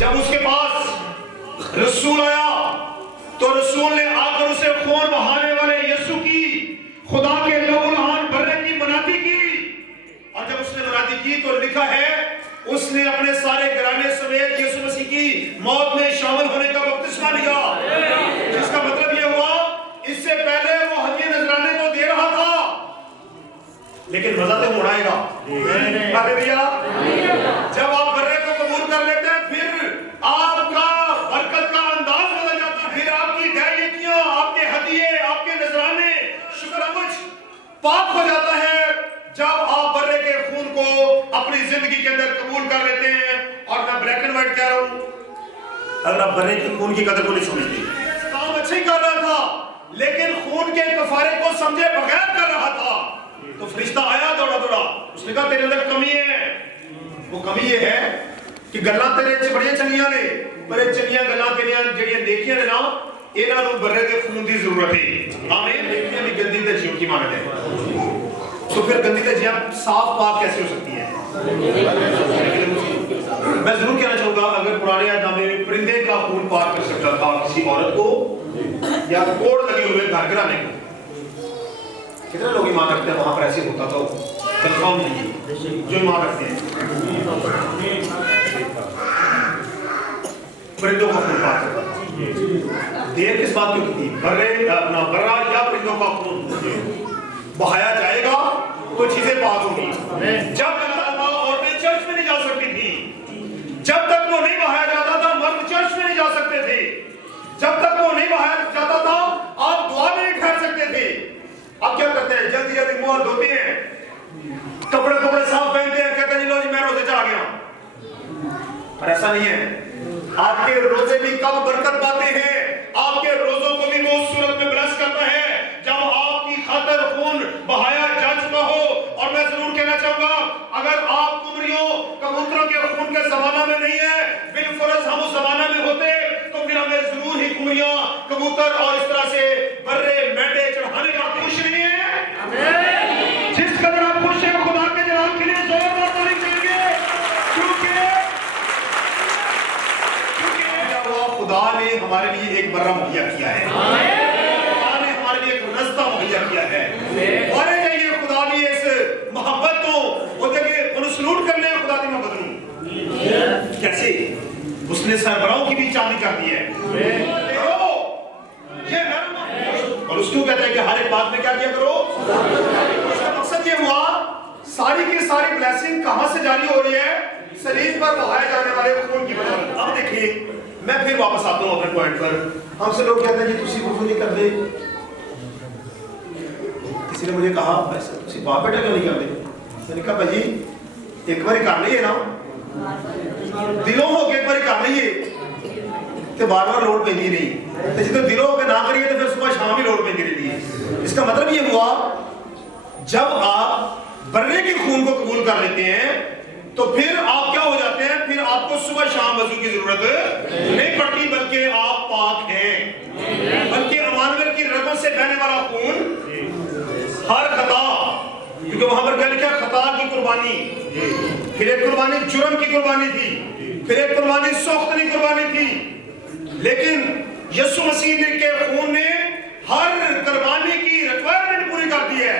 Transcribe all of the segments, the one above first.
जब उसके पास रसूल आया तो रसूल ने आकर उसे खून बहाने वाले यीशु की, खुदा के लहूलुहान भरने की मनाती की। और जब उसने मनाती की तो लिखा है उसने अपने सारे घराने समेत यीशु मसीह की मौत में शामिल होने का बपतिस्मा लिया। जिसका मतलब यह हुआ इससे पहले वो हदिये नजराने तो दे रहा था, लेकिन मजा तो उड़ाएगा। हालेलुया। जब आप बर्रे को कबूल कर लेते हैं फिर आपका बरकत का अंदाज बदल जाता है। फिर आपकी दैनिकियां, आपके हदिये, आपके नजराने शुक्रगुज़ पाक हो जाता है जब आप बर्रे के खून को अपनी जिंदगी के अंदर कबूल कर लेते हैं। और मैं ब्लैक एंड व्हाइट कह रहा हूं, अगर आप बर्रे के खून की कदर को नहीं समझते, काम अच्छा ही कर रहा था लेकिन खून के कफारे को समझे बगैर कर रहा था, तो फरिश्ता आया दौड़ा दौड़ा, उसने कहा तेरे अंदर कमी है। वो कमी ये है कि गल्लां तेरे च बड़ियां चंगियां ने, पर ये चंगियां गल्लां तेरियां ਜਿਹੜੀਆਂ नेकियां ने ना, ਇਹਨਾਂ ਨੂੰ बर्रे के खून की जरूरत है। आमीन। नेकियां भी गंदी ते जियो की मानते हैं, तो फिर गंदी ते जिया साफ पाक कैसे हो सकती है? मैं जरूर कहना चाहूंगा, अगर पुराने आदमी में परिंदे का खून पाक कर सकता था किसी औरत को या कोड़ लगे हुए घर गिराने को, कितने लोग ईमान रखते हैं वहां पर ऐसे होता तो कंफर्म नहीं है जो ईमान रखते हैं। परिंदों का खून पाक करता था। देर किस बात की थी? बर्रे अपना बर्रा या परिंदों का खून बहाया जाएगा तो चीजें पाक होंगी। जब तक औरतें चर्च में नहीं जा सकती थी, जब तक वो नहीं बहाया जाता था मर्द चर्च में नहीं जा सकते थे, जब तक वो नहीं बहाया जाता था आप दुआ में नहीं ठहर सकते थे। अब क्या करते हैं? जल्दी जल्दी मुंह धोते हैं, कपड़े साफ पहनते हैं, कहते हैं जी लो जी मैं रोजे चढ़ा गया। पर ऐसा नहीं है। आपके रोजे भी कब बरकत पाते हैं? आपके रोजों को भी वो उस सूरत में ब्लेस करता है जब आपकी खातिर खून बहाया जा चुका हो। और मैं जरूर कहना चाहूंगा, अगर आप कुमरियों कबूतरों के खून के जमाना में नहीं है, बिलफरज हम उस जमाना में होते तो फिर हमें जरूर ही कुमरियां, कबूतर और इस तरह से बर्रे मेंढे चढ़ाने का खुश नहीं है। जिस कदर आप खुश हैं खुदा के जलाल के लिए जोरदार तारीफ करेंगे, क्योंकि खुदा ने हमारे लिए एक बर्रा मुहैया किया है, खुदा ने हमारे लिए एक रास्ता मुहैया किया है। और ये खुदा ने इस मोहब्बत को वो जगह उन सलूट करने हैं खुदा की मोहब्बत को कैसे उसने सरबराहों की भी चांदी कर दी है। ये और उसको कहते हैं कि हर एक बात में क्या किया करो। उसका मकसद ये हुआ, सारी की सारी ब्लेसिंग कहां से जारी हो रही है? सलीब पर बहाए जाने वाले खून की बदौलत। अब देखिए मैं फिर वापस आता हूं अपने पॉइंट पर। हमसे लोग कहते हैं जी तुसी वुजू नहीं करते। किसी ने मुझे कहा तुसी बाप बेटा क्यों नहीं करते? मैंने कहा भाजी एक बार कर लीजिए ना, दिलों हो के एक बार कर लीजिए तो बार बार लोड़ पैंदी नहीं, तो जो दिलों होकर ना करिए तो फिर सुबह शाम ही लोड़ पैंदी रहती है। इसका मतलब ये हुआ जब आप बर्रे के खून को कबूल कर लेते हैं तो फिर आप क्या हो जाते हैं? फिर आपको सुबह शाम वजू की जरूरत नहीं पड़ती, बल्कि आप पाक हैं। बल्कि अमानवर की रगों से बहने वाला खून हर खता, क्योंकि वहां पर क्या लिखा? खता की कुर्बानी, फिर एक कुर्बानी जुर्म की कुर्बानी थी, फिर एक कुर्बानी सख्त की कुर्बानी थी। लेकिन यीशु मसीह ने के खून ने हर कुर्बानी की रिक्वायरमेंट पूरी कर दी है।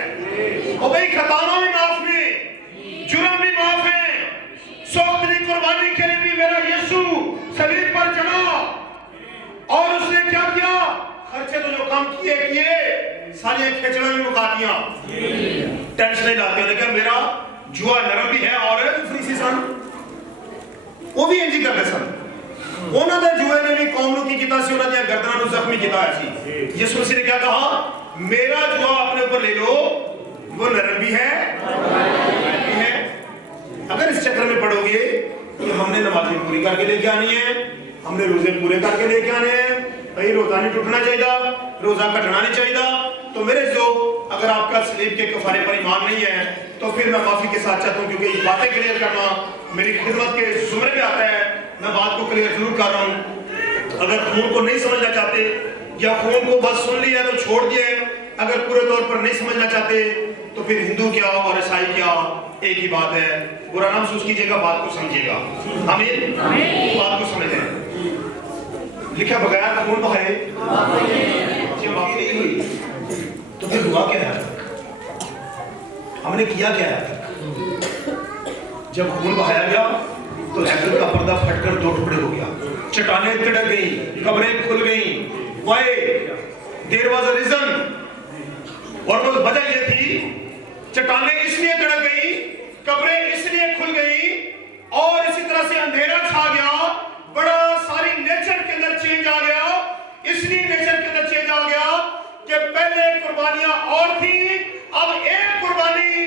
और भाई खताना भी माफ है, जुर्म भी माफ है, सख्त की कुर्बानी के लिए भी मेरा यीशु सलीब पर चढ़ा और उसने क्या किया? खर्चे तो जो काम किए सारी खेचड़ा भी मुका दिया। टेंशन नहीं लाते, लेकिन मेरा जुआ नरम भी है और फ्रीसी सन वो भी इंज करते सन। उन्होंने जुए ने भी कौम ਨੂੰ ਕੀ ਕੀਤਾ ਸੀ? ਉਹਨਾਂ ਦੀਆਂ ਗਰਦਨਾਂ ਨੂੰ ਜ਼ਖਮੀ ਕੀਤਾ ਸੀ। ਯਿਸੂ ਮਸੀਹ ने क्या कहा? मेरा जुआ अपने ऊपर ले लो, वो नरम भी है। अगर इस चक्कर में पड़ोगे कि हमने नमाज़ें पूरी करके लेके आनी है, हमने रोजे पूरे करके लेके आने हैं, भाई रोजा नहीं टूटना चाहिए, रोजा घटना नहीं चाहिए, तो मेरे जो अगर आपका सलीब के कफारे पर ईमान नहीं है तो फिर मैं माफी के साथ चाहता हूँ, क्योंकि बातें क्लियर करना मेरी खिदमत के जुमरे में आता है। मैं बात को क्लियर जरूर कर रहा हूँ। अगर खून को नहीं समझना चाहते या खून को बस सुन लिया तो छोड़ दिए, अगर पूरे तौर पर नहीं समझना चाहते तो फिर हिंदू क्या और ईसाई क्या, एक ही बात है। बुरा नाम महसूस कीजिएगा, बात को समझिएगा। आमीन, बात को समझें। लिखा बगैर खून बहाए जब माफी नहीं हुई तो फिर हुआ क्या है, हमने किया क्या है? जब खून बहाया गया तो हैकल का पर्दा फटकर दो टुकड़े हो गया, चट्टानें तिड़क गई, कब्रें खुल गई। Why there was a reason, और वो वजह ये थी, चट्टानें इसलिए तिड़क गई, कब्रें इसलिए खुल गई, और इसी तरह से अंधेरा छा गया, बड़ा सारी नेचर के अंदर चेंज आ गया। इसलिए नेचर के अंदर चेंज आ गया कि पहले कुर्बानियां और थी, अब एक कुर्बानी